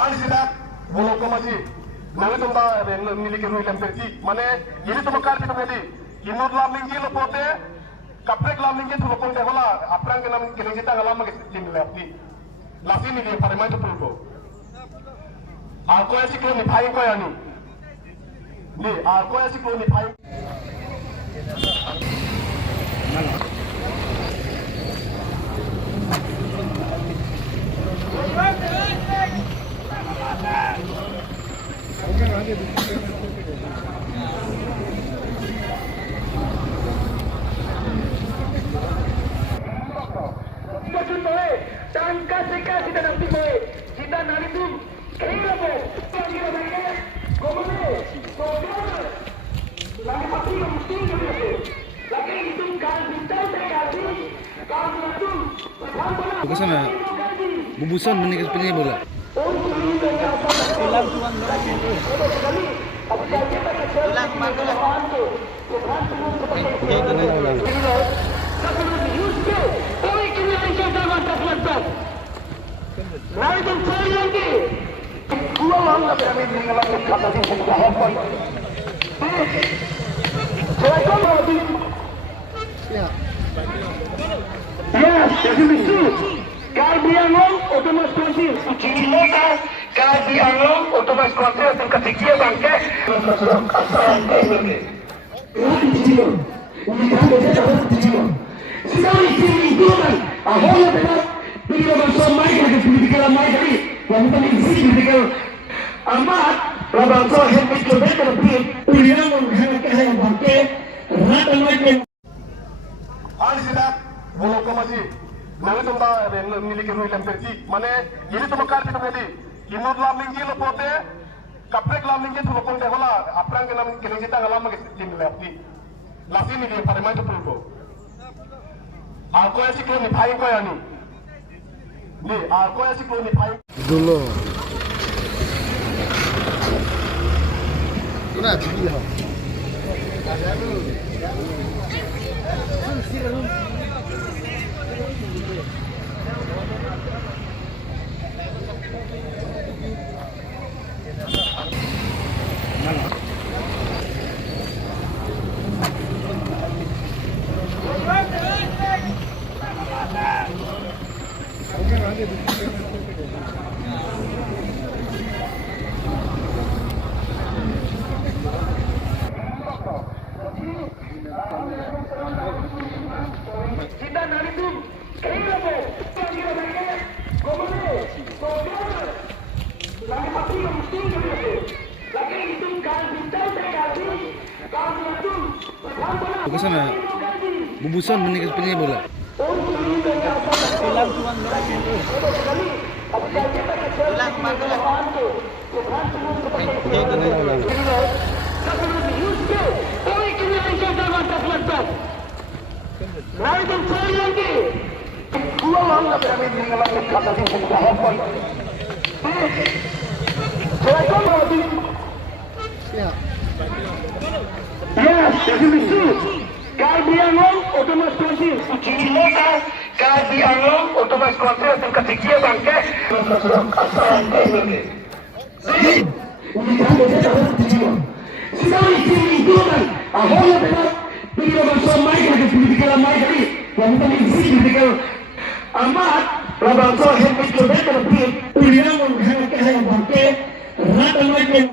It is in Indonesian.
Alsidak bolong kemasi. Nanti tumba miliki rui lemperti. Mana ini tumba kar itu tadi. Inur laminggi lepote. Kaprek laminggi tu lepong dehola. Aprang kenam keningita ngalam lagi tim lepti. Lafi ni dia pada main tu pulko. Aku yang siklo ni paling kau yang ni. Ni aku yang siklo ni paling. Ke sana bubusan menikah sepertinya bola. Yes, Karbiangong otomatis konsil, Cicilota, Karbiangong otomatis konsil, dan ketiga bangke. Sekali sini itu kan, ahonya benar, bila bangsa mereka ke pendidikan mereka ini, wanita ini pendidikan amat, bangsa yang mencoba terpilih, pilihan mengharapkan yang bangke, rata mereka. Alsidak bolong kemasi. Nanti tumba miliki rui lemperti. Mana ini tumba kar itu tadi. Inur laminggi lepote. Kaprek laminggi tu lepong dehola. Aprang kenam keningita ngalam lagi tim lepti. Lafi ni dia pada main tu pulko. Aku yang siklo ni paling kau yang ni. Ni aku yang siklo ni paling. Dulu. Ina dia. Ke sana bubusan menikah sepertinya bola. Yes, Karbiangong otomatis konsil, Cicilota, Karbiangong otomatis konsil, dan ketiga bangke. Sekali sini itu kan, ahonya benar, bila bangsa mereka ke pendidikan mereka ini, wanita ini pendidikan amat, bangsa yang mencoba terpilih, pilihan mengharapkan yang bangke, rata mereka.